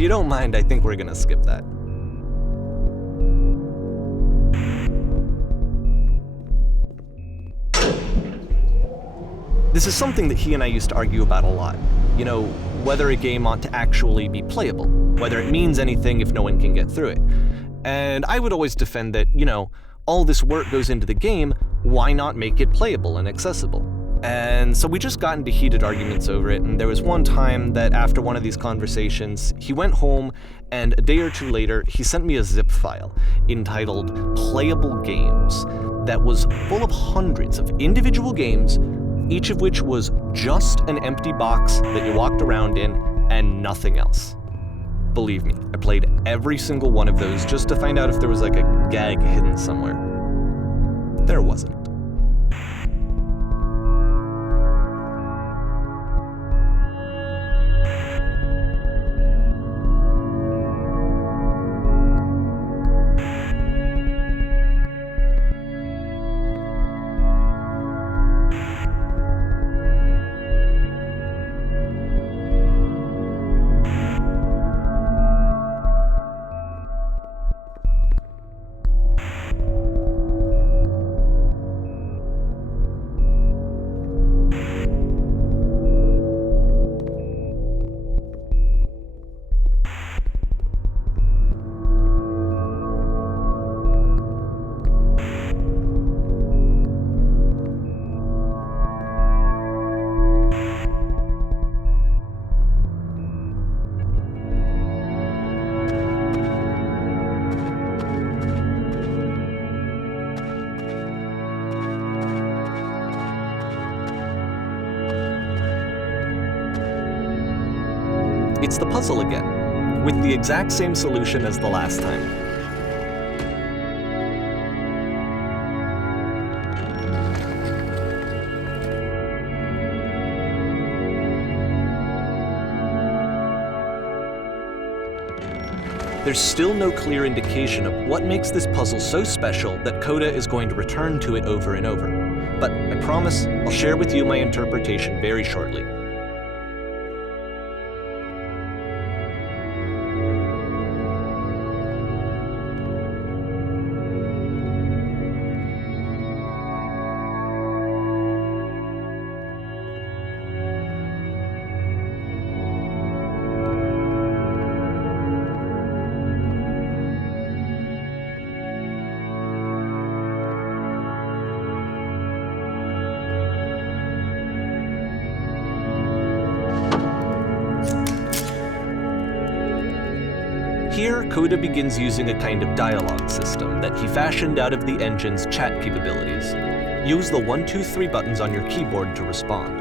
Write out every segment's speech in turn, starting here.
you don't mind, I think we're gonna skip that. This is something that he and I used to argue about a lot. You know, whether a game ought to actually be playable, whether it means anything if no one can get through it. And I would always defend that, you know, all this work goes into the game, why not make it playable and accessible? And so we just got into heated arguments over it, and there was one time that after one of these conversations, he went home, and a day or two later, he sent me a zip file entitled Playable Games that was full of hundreds of individual games, each of which was just an empty box that you walked around in and nothing else. Believe me, I played every single one of those just to find out if there was like a gag hidden somewhere. There wasn't. It's the puzzle again, with the exact same solution as the last time. There's still no clear indication of what makes this puzzle so special that Coda is going to return to it over and over. But I promise I'll share with you my interpretation very shortly. Here, Coda begins using a kind of dialogue system that he fashioned out of the engine's chat capabilities. Use the 1, 2, 3 buttons on your keyboard to respond.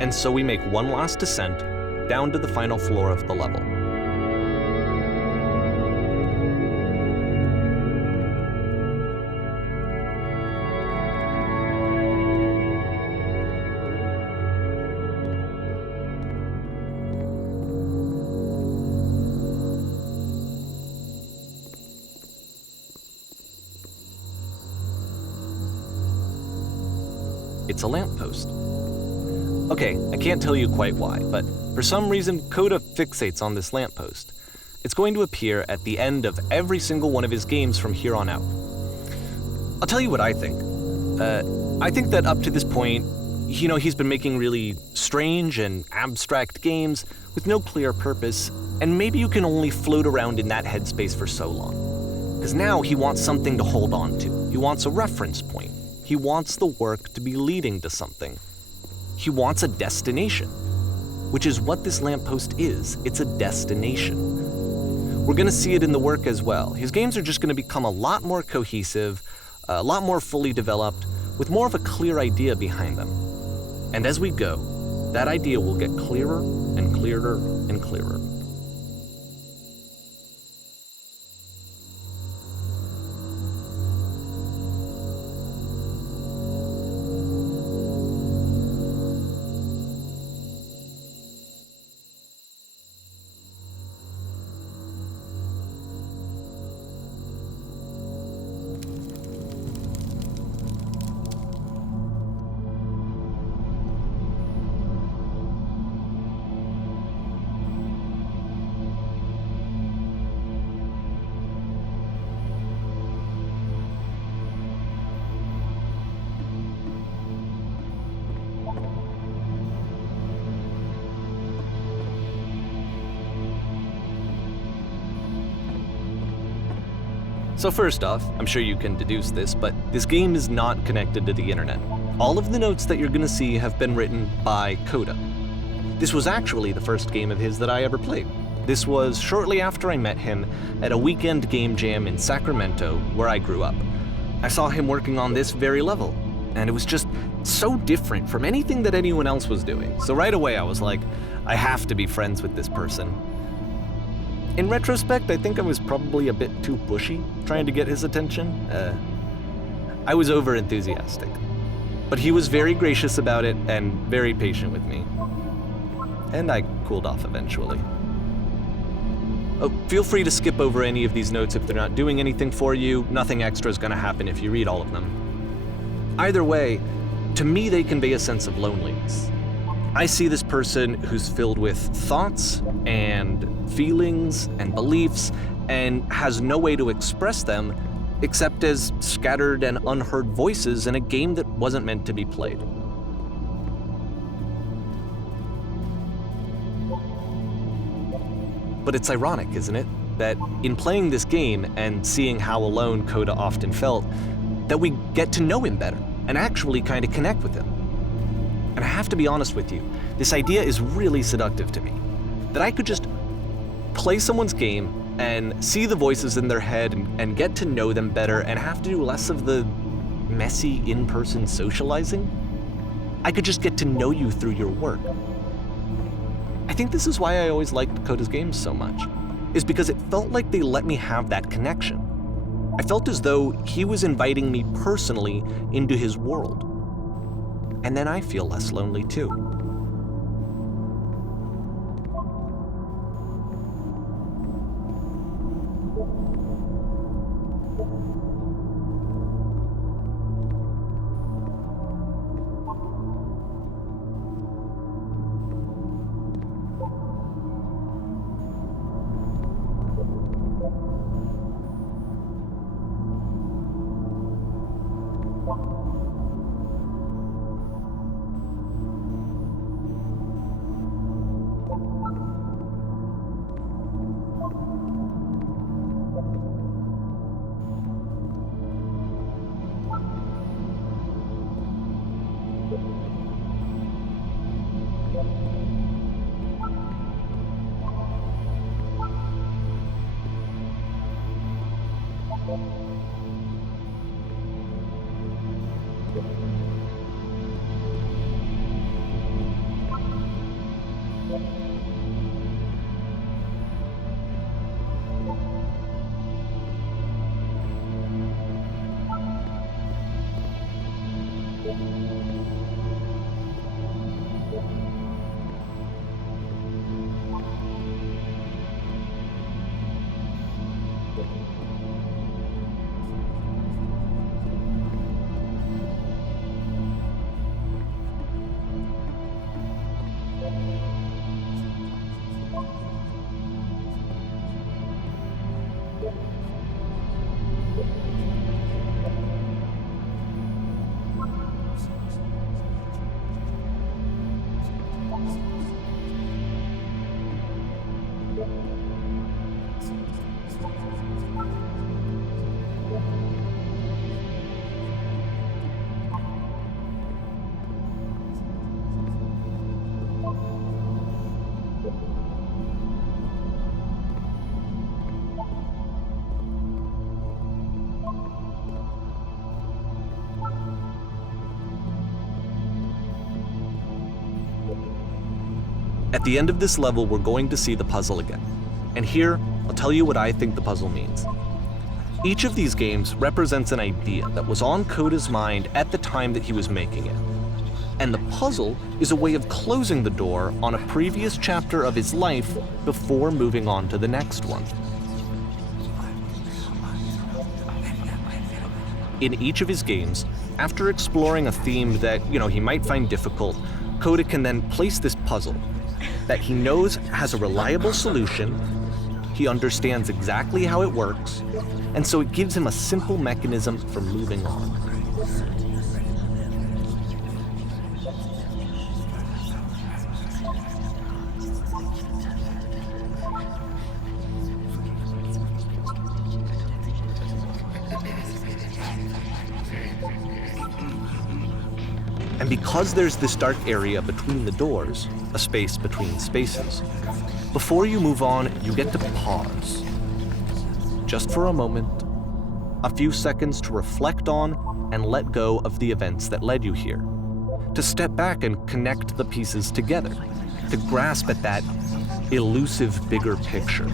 And so we make one last descent down to the final floor of the level. It's a lamppost. Okay, I can't tell you quite why, but for some reason, Coda fixates on this lamppost. It's going to appear at the end of every single one of his games from here on out. I'll tell you what I think. I think that up to this point, he's been making really strange and abstract games with no clear purpose, and maybe you can only float around in that headspace for so long. Because now he wants something to hold on to. He wants a reference point. He wants the work to be leading to something. He wants a destination, which is what this lamppost is. It's a destination. We're going to see it in the work as well. His games are just going to become a lot more cohesive, a lot more fully developed, with more of a clear idea behind them. And as we go, that idea will get clearer and clearer and clearer. So first off, I'm sure you can deduce this, but this game is not connected to the internet. All of the notes that you're gonna see have been written by Coda. This was actually the first game of his that I ever played. This was shortly after I met him at a weekend game jam in Sacramento, where I grew up. I saw him working on this very level, and it was just so different from anything that anyone else was doing. So right away I was like, I have to be friends with this person. In retrospect, I think I was probably a bit too pushy trying to get his attention. I was over-enthusiastic. But he was very gracious about it and very patient with me. And I cooled off eventually. Oh, feel free to skip over any of these notes if they're not doing anything for you. Nothing extra is going to happen if you read all of them. Either way, to me they convey a sense of loneliness. I see this person who's filled with thoughts and feelings and beliefs and has no way to express them except as scattered and unheard voices in a game that wasn't meant to be played. But it's ironic, isn't it, that in playing this game and seeing how alone Coda often felt, that we get to know him better and actually kind of connect with him. And I have to be honest with you, this idea is really seductive to me. That I could just play someone's game and see the voices in their head and get to know them better and have to do less of the messy in-person socializing. I could just get to know you through your work. I think this is why I always liked Coda's games so much, is because it felt like they let me have that connection. I felt as though he was inviting me personally into his world. And then I feel less lonely too. At the end of this level, we're going to see the puzzle again. And here, I'll tell you what I think the puzzle means. Each of these games represents an idea that was on Coda's mind at the time that he was making it. And the puzzle is a way of closing the door on a previous chapter of his life before moving on to the next one. In each of his games, after exploring a theme that, he might find difficult, Coda can then place this puzzle that he knows has a reliable solution, he understands exactly how it works, and so it gives him a simple mechanism for moving on. And because there's this dark area between the doors, a space between spaces, before you move on, you get to pause. Just for a moment, a few seconds to reflect on and let go of the events that led you here. To step back and connect the pieces together. To grasp at that elusive bigger picture.